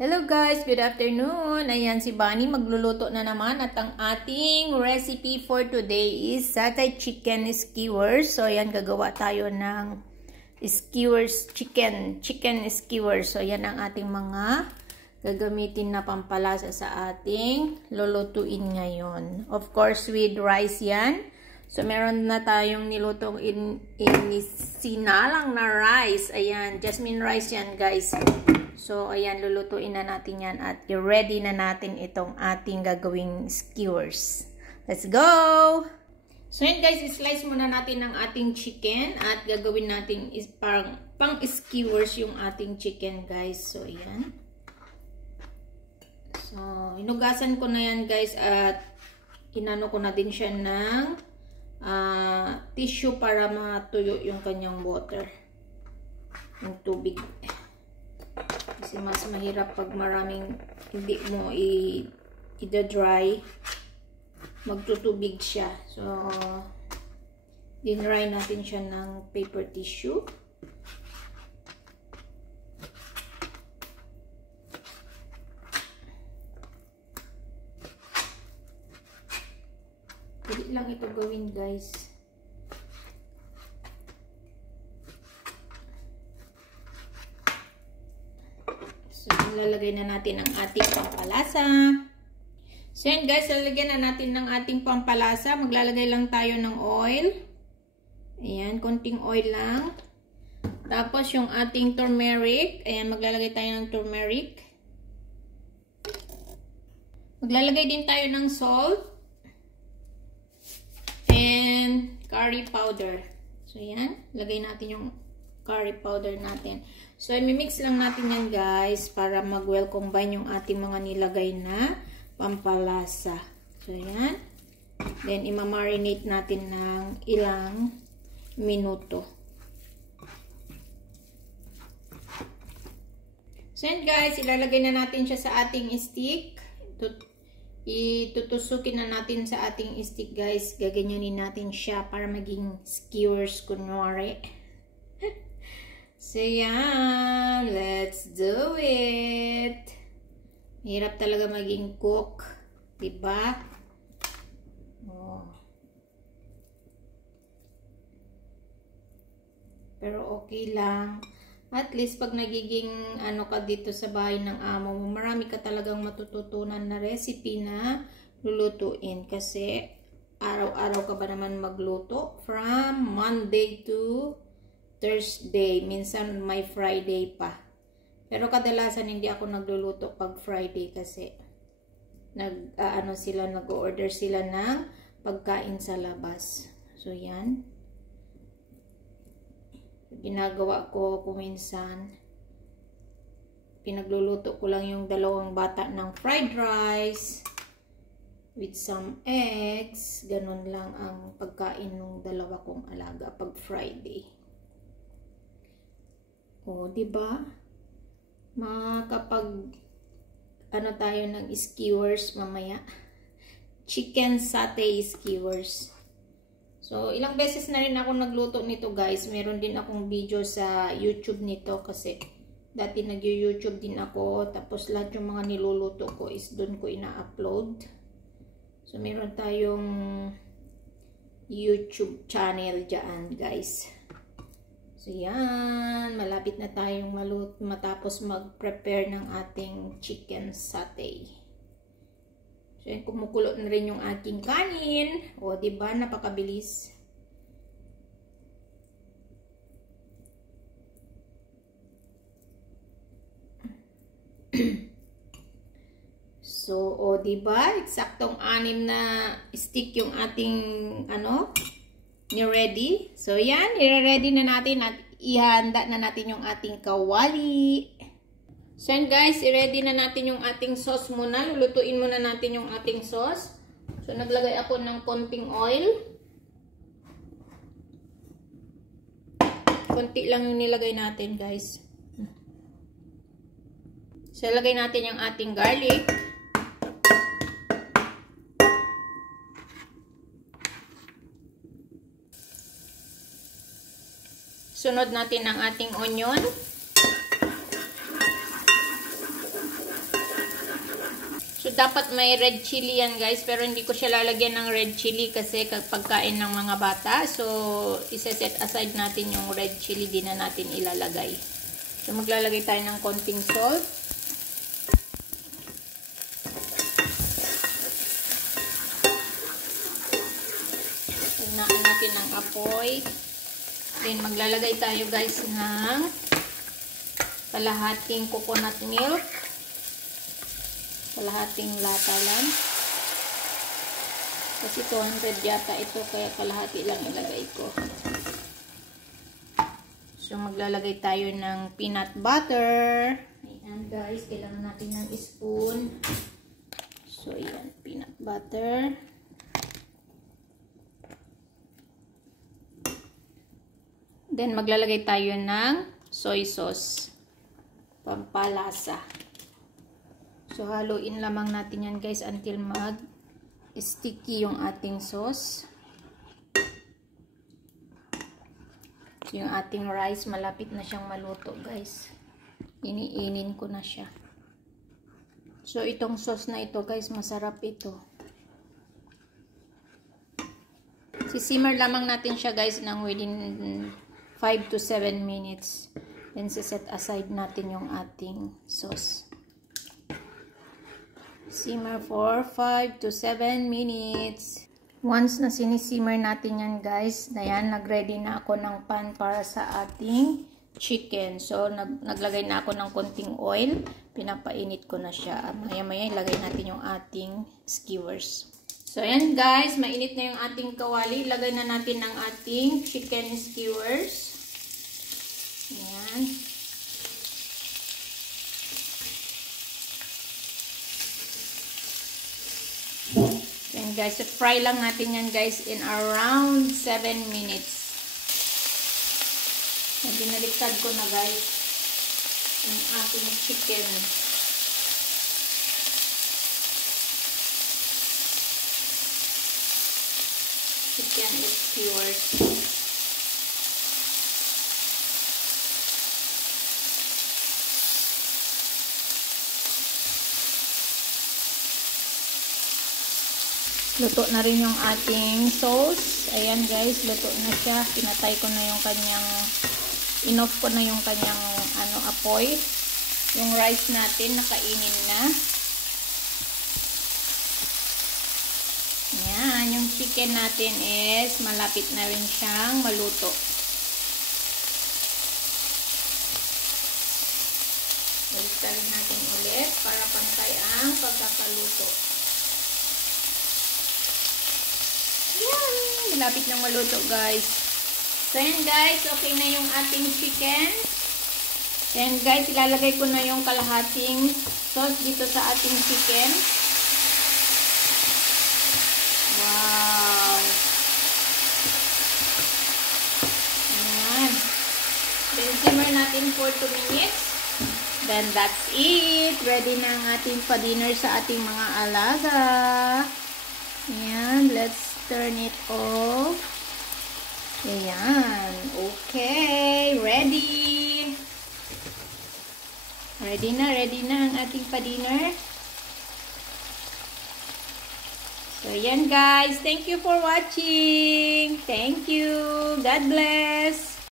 Hello guys, good afternoon. Ayan si Bunny magluluto na naman at ang ating recipe for today is satay chicken skewers. So ayan, gagawa tayo ng skewers chicken skewers. So ayan ang ating mga gagamitin na pampalasa sa ating lulutuin ngayon. Of course with rice yan. So meron na tayong nilutong sinalang na rice. Ayan, jasmine rice yan guys. So, ayan, lulutuin na natin yan at ready na natin itong ating gagawing skewers. Let's go! So, ayan guys, slice muna natin ng ating chicken at gagawin natin is pang skewers yung ating chicken guys. So, ayan. So, inugasan ko na yan guys at inano ko na din siya ng tissue para matuyo yung kanyang water. Yung tubig. Kasi mas mahirap pag maraming hindi mo i-dry, magtutubig siya. So, dinry natin siya ng paper tissue. Pwede lang ito gawin guys. So, lalagay na natin ang ating pampalasa. So, yan guys, lalagyan na natin ng ating pampalasa. Maglalagay lang tayo ng oil. Ayan, konting oil lang. Tapos, yung ating turmeric. Ayan, maglalagay tayo ng turmeric. Maglalagay din tayo ng salt. And curry powder. So, yan. Lagay natin yung curry powder natin. So, i-mix lang natin yan guys para mag-well combine yung ating mga nilagay na pampalasa. So, yan. Then, ima-marinate natin ng ilang minuto. So, yan guys. Ilalagay na natin siya sa ating stick. Itutusukin na natin sa ating stick guys. Gaganyanin natin siya para maging skewers kunwari. So, yan. Let's do it. Hirap talaga maging cook. Diba? Oh. Pero okay lang. At least pag nagiging ano ka dito sa bahay ng amo mo, marami ka talagang matututunan na recipe na lulutuin. Kasi araw-araw ka ba naman magluto? From Monday to Thursday, minsan may Friday pa. Pero kadalasan hindi ako nagluluto pag Friday kasi nag-order sila ng pagkain sa labas. So yan. Ginagawa ko kuminsan. Pinagluluto ko lang yung dalawang bata ng fried rice with some eggs. Ganun lang ang pagkain ng dalawa kong alaga pag Friday. O, diba? Makakapag ano tayo ng skewers mamaya. Chicken satay skewers. So, ilang beses na rin ako nagluto nito guys. Meron din akong video sa YouTube nito kasi dati nag-YouTube din ako. Tapos lahat yung mga niluluto ko is doon ko ina-upload. So, meron tayong YouTube channel dyan guys. So, yan. Malapit na tayong matapos mag-prepare ng ating chicken satay. So, yan. Kumukulo na rin yung ating kanin. O, diba? Napakabilis. So, o, diba? Eksaktong 6 na stick yung ating, ni-ready. So, yan. I-ready na natin at ihanda na natin yung ating kawali. So, yan guys. I-ready na natin yung ating sauce muna. Lulutuin muna natin yung ating sauce. So, naglagay ako ng konting oil. Konti lang yung nilagay natin guys. So, ilagay natin yung ating garlic. Sunod natin ang ating onion. So, dapat may red chili yan, guys. Pero hindi ko siya lalagyan ng red chili kasi pagkain ng mga bata. So, isa-set aside natin yung red chili. Di na natin ilalagay. So, maglalagay tayo ng konting salt. Tignan natin ng apoy. Then, maglalagay tayo, guys, ng kalahating coconut milk. Kalahating lata lang. Kasi 200 yata ito, kaya kalahati lang ilagay ko. So, maglalagay tayo ng peanut butter. Ayan, guys. Kailangan natin ng spoon. So, ayan. Peanut butter. Then, maglalagay tayo ng soy sauce. Pampalasa. So, haluin lamang natin yan, guys, until mag-sticky yung ating sauce. So, yung ating rice, malapit na siyang maluto, guys. Iniinin ko na siya. So, itong sauce na ito, guys, masarap ito. Sisimmer lamang natin siya, guys, ng within 5 to 7 minutes. Then, siset aside natin yung ating sauce. Simmer for 5 to 7 minutes. Once na sinisimmer natin yan, guys, na yan, nag-ready na ako ng pan para sa ating chicken. So, naglagay na ako ng konting oil. Pinapainit ko na siya. Maya-maya, ilagay natin yung ating skewers. So, ayan, guys, mainit na yung ating kawali. Ilagay na natin ng ating chicken skewers. Ayan. And guys, fry lang natin yan, guys, in around 7 minutes. And binaliktad ko na, guys, yung ating chicken. Chicken is skewers. Luto na rin yung ating sauce. Ayan, guys, luto na siya. Pinatay ko na yung kanyang, inoff ko na yung kanyang apoy. Yung rice natin nakainin na. Ayan, yung chicken natin is malapit na rin siyang maluto. Baliktad natin ulit para pantay ang pagkakaluto. Yan, malapit nang maluto, guys. So, yan, guys, okay na yung ating chicken. Yan, guys, ilalagay ko na yung kalahating sauce dito sa ating chicken. Wow! Yan. Then, simmer natin for 2 minutes. Then, that's it. Ready na ang ating pa-dinner sa ating mga alaga. Yan, let's turn it off. Ayan. Okay. Ready. Ready na ang ating pa-dinner. So, yan, guys. Thank you for watching. Thank you. God bless.